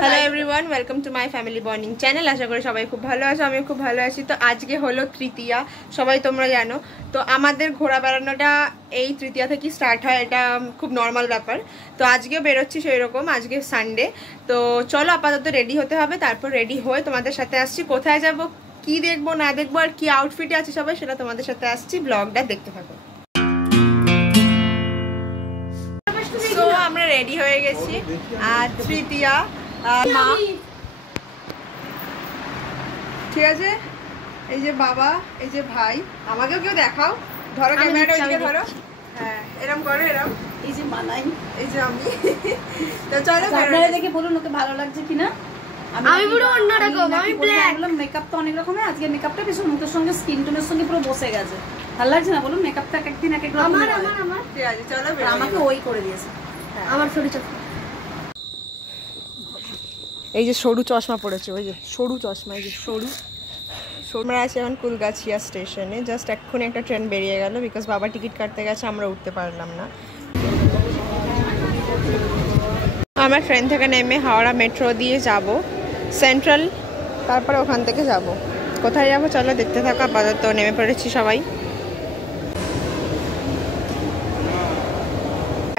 Hello everyone, welcome to my family bonding channel. আশা করি সবাই খুব ভালো আছো, আমিও খুব ভালো আছি। তো আজকে হলো তৃতীয়া, সবাই তোমরা জানো। তো আমাদের ঘোরা বেড়ানোটা এই তৃতীয়া থেকে স্টার্ট হয়, এটা খুব নর্মাল ব্যাপার। তো আজকেও বেরোচ্ছি সেই রকম, আজকে সানডে। তো চলো আপাতত রেডি হতে হবে, তারপর রেডি হয়ে তোমাদের সাথে আসছি। কোথায় যাব, কি দেখবো না দেখবো, আর কি আউটফিটে আছে সবাই, সেটা তোমাদের সাথে আসছি। ব্লগটা দেখতে থাকো। তো আমরা রেডি হয়ে গেছি, আর তৃতীয়া মা, ঠিক আছে। এই যে বাবা, এই যে ভাই। আমাকেও কেউ দেখাও, ধরো ক্যামেরাটা, ওইদিকে ধরো। হ্যাঁ, এরকম করো, এরকম। এই যে মালাই, এই যে আমি। তো চলো আপনারা দেখে বলুন ওকে ভালো লাগছে কিনা। আমি পুরো অন্যরকম, আমি ব্ল্যাক। মেকআপ তো অনেক রকমের, আজকে মেকআপটা বেশ মুখের সঙ্গে স্কিন টোনের সঙ্গে পুরো বসে গেছে। ভালো লাগছে না বলুন? মেকআপটা এক একদিন এক এক রকম। আমার ঠিক আছে, চলো। আমাকে ওই করে দিয়েছে আমার সরু চশমা। এই যে সরু চশমা পড়েছে, ওই যে সরু চশমা, এই যে সরু। আমরা আছি এখন কুলগাছিয়া স্টেশনে। জাস্ট এক্ষুনি একটা ট্রেন বেরিয়ে গেল, বিকজ বাবা টিকিট কাটতে গেছে, আমরা উঠতে পারলাম না। আমরা ট্রেন থেকে নেমে হাওড়া মেট্রো দিয়ে যাব সেন্ট্রাল, তারপরে ওখান থেকে যাব। কোথায় যাবো চলো দেখতে থাকো। আপাতত নেমে পড়েছি সবাই,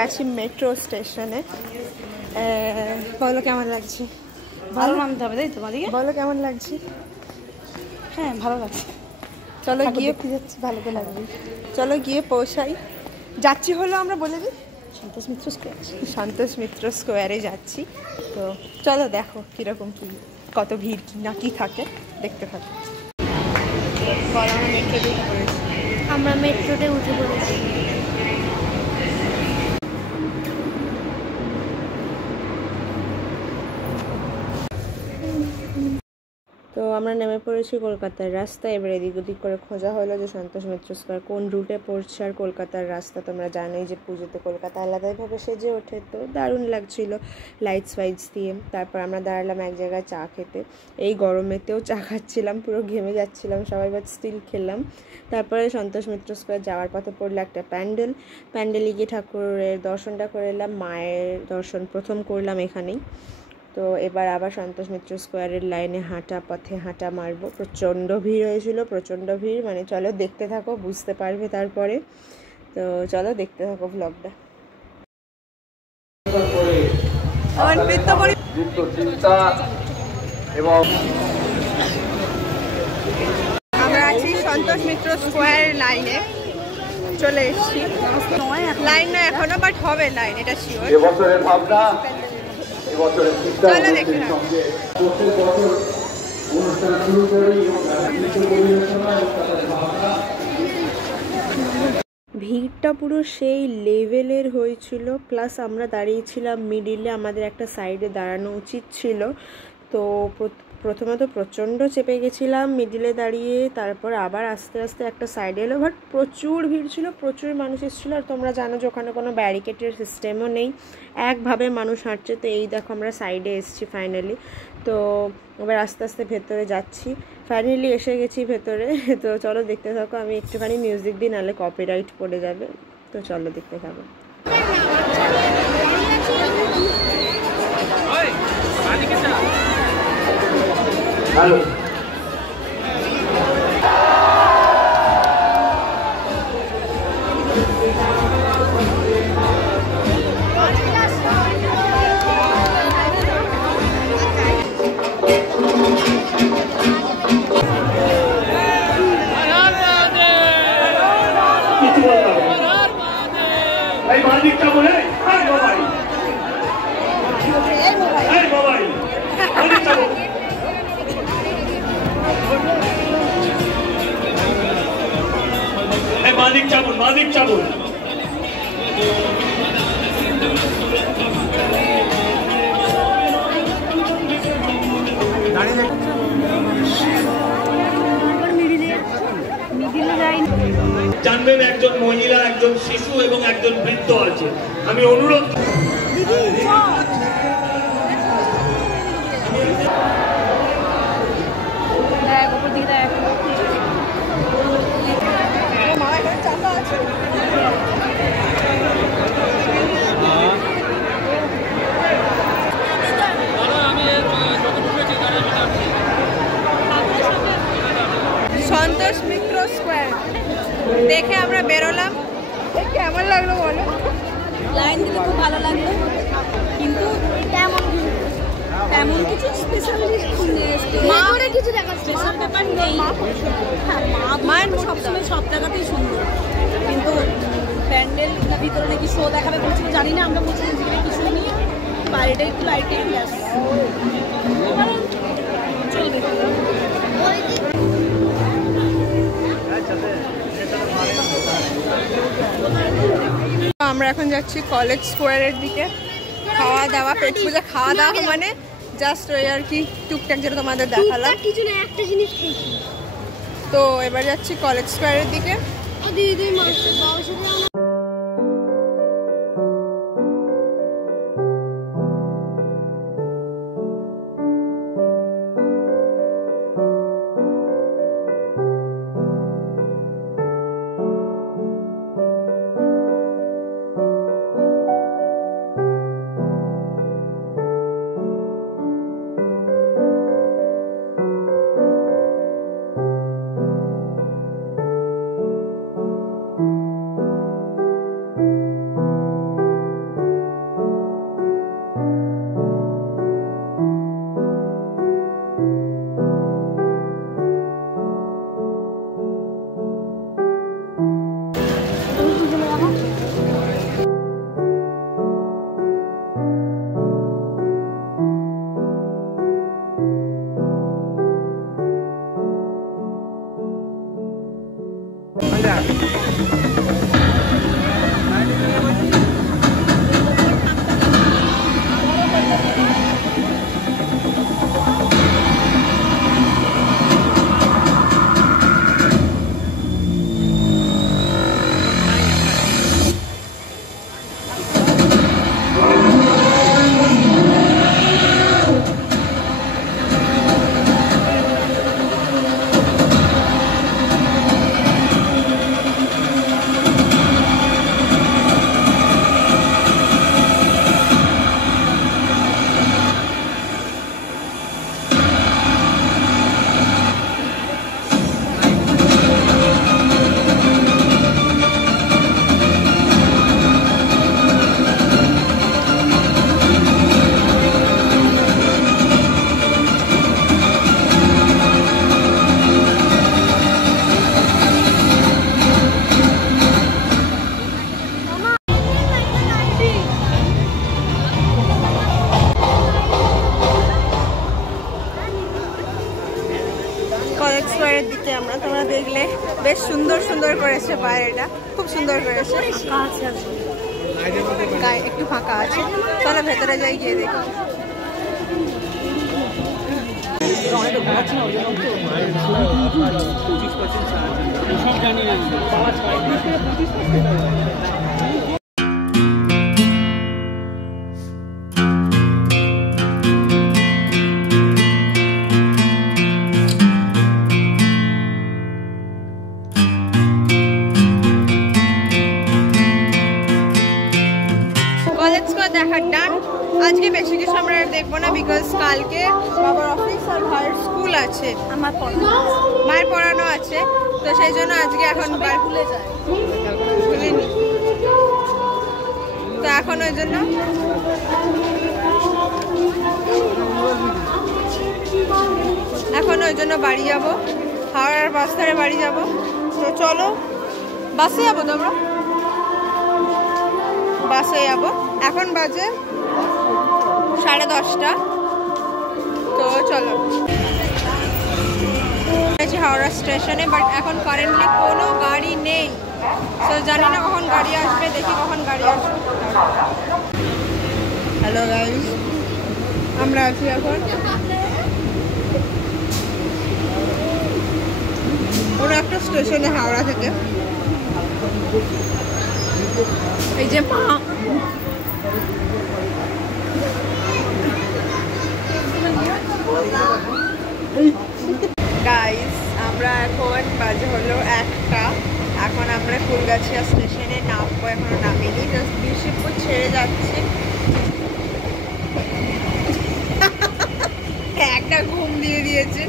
আছি মেট্রো স্টেশনে। বলো কেমন লাগছে? ভালো মানতে হবে তাই তোমাদেরকে। বলো কেমন লাগছে? হ্যাঁ ভালো লাগছে। চলো গিয়ে যাচ্ছি, ভালো তো লাগবে। চলো গিয়ে পৌঁছাই। যাচ্ছি হলো, আমরা বলে দিই সন্তোষ মিত্র স্কোয়ার। সন্তোষ মিত্র স্কোয়ারে যাচ্ছি। তো চলো দেখো কীরকম কী, কত ভিড় কি না কি থাকে, দেখতে থাকো। আমরা মেট্রোতে উঠে পড়েছি। তো আমরা নেমে পড়েছি কলকাতার রাস্তায়। এবার এদিক ওদিক করে খোঁজা হলো যে সন্তোষ মিত্র স্কোয়ার কোন রুটে পড়ছে। আর কলকাতার রাস্তা তোমরা জানোই যে পুজোতে কলকাতা আলাদাভাবে সেজে ওঠে, তো দারুণ লাগছিল লাইটস ফাইটস দিয়ে। তারপর আমরা দাঁড়ালাম এক জায়গায় চা খেতে। এই গরমেতেও চা খাচ্ছিলাম, পুরো ঘেমে যাচ্ছিলাম সবাই, বাট স্টিল খেলাম। তারপরে সন্তোষ মিত্র স্কোয়ার যাওয়ার পথে পড়লো একটা প্যান্ডেলে গিয়ে ঠাকুরের দর্শনটা করে এলাম। মায়ের দর্শন প্রথম করলাম এখানেই। তো এবার আবার সন্তোষ মিত্র স্কোয়ারের লাইনে পথে হাঁটা মারবো। প্রচণ্ড ভিড় হয়েছিল, প্রচণ্ড ভিড়, মানে চলো দেখতে থাকো, বুঝতে পারবে তারপরে। তো চলো দেখতে থাকো ব্লগটা। আমরা আছি সন্তোষ মিত্র স্কোয়ার লাইনে, চলে এসেছি। লাইন না এখনো, বাট হবে লাইন, এটা শিওর। ভিড়টা পুরো সেই লেভেলের হয়েছিল, প্লাস আমরা দাঁড়িয়েছিলাম মিডিলে, আমাদের একটা সাইডে দাঁড়ানো উচিত ছিল। তো প্রথমে তো প্রচণ্ড চেপে গেছিলাম মিডিলে দাঁড়িয়ে, তারপর আবার আস্তে আস্তে একটা সাইডে এলো। বাট প্রচুর ভিড় ছিল, প্রচুর মানুষ এসেছিলো। আর তোমরা জানো যে ওখানে কোনো ব্যারিকেডের সিস্টেমও নেই, একভাবে মানুষ হাঁটছে। তো এই দেখো আমরা সাইডে এসেছি ফাইনালি। তো এবার আস্তে আস্তে ভেতরে যাচ্ছি, ফাইনালি এসে গেছি ভেতরে। তো চলো দেখতে থাকো, আমি একটুখানি মিউজিক দিই, নাহলে কপিরাইট পড়ে যাবে। তো চলো দেখতে থাকো। হ্যালো, মালিক চাবুল জানবেন একজন মহিলা, একজন শিশু এবং একজন বৃদ্ধ আছে। আমি অনুরোধ লাগলো বলো? লাইন দিতে খুব ভালো লাগলো, কিন্তু তেমন কিছু স্পেশাল কিছু দেখা স্পেশাল ব্যাপার নেই। মায়ের সবসময় সব জায়গাতেই সুন্দর, কিন্তু প্যান্ডেল না ভিতরে নাকি শো দেখাবে বলছিল, জানি না। আমরা বলছিলাম যে কিছু নিয়ে বাইরেটা একটু লাইটিং গ্যাস চলবে। আমরা এখন যাচ্ছি কলেজ স্কোয়ারের দিকে। খাওয়া দাওয়া, পেট পূজা খাওয়া দাওয়া মানে জাস্ট ওই আর কি টুকটাক যেটা তোমাদের দেখালাম। কিছু না, একটা জিনিস খেয়েছি। তো এবার যাচ্ছি কলেজ স্কোয়ারের দিকে। দিদি মাস্টার বাবার সাথে কলেজ স্কোয়ারের দিকে আমরা, তোমরা দেখলে বেশ সুন্দর সুন্দর করেছে বাইরেটা, খুব সুন্দর করেছে। গায়ে একটু ফাঁকা আছে, চলো ভেতরে যাই গিয়ে দেখি। কলেজ স্কোয়ার দেখার ডান। আজকে বেশি কিছু আমরা দেখবো না, বিকজ কালকে বাবার অফিস আর ভাইয়ের স্কুল আছে, মায়ের পড়ানো আছে, তো সেই জন্য আজকে এখন ভুলে যায়, ভুলিনি তো এখন ওই জন্য বাড়ি যাবো, হাওড়ার বাস ধরে বাড়ি যাবো। তো চলো বাসে যাবো, তোমরা বাসে যাবো। এখন বাজে 10:30, তো চলো হাওড়া স্টেশনে, বাট এখন কারেন্টলি কোনো গাড়ি নেই, তো জানি না কখন গাড়ি আসবে, দেখি কখন গাড়ি আসবে। হ্যালো গাইস, আমরা আছি এখন কোনো একটা স্টেশনে হাওড়া থেকে। এই যে মা, গাইস আমরা এখন বাজে হলো 1টা, এখন আমরা ফুলগাছিয়া স্টেশনে নামবো, এখনো নামিনি, জাস্ট বিশিপুর ছেড়ে যাচ্ছে। একটা ঘুম দিয়ে দিয়েছে।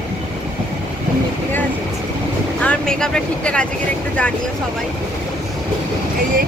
আমার মেকআপটা ঠিকঠাক আছে কিনা একটু জানিও সবাই। এই যে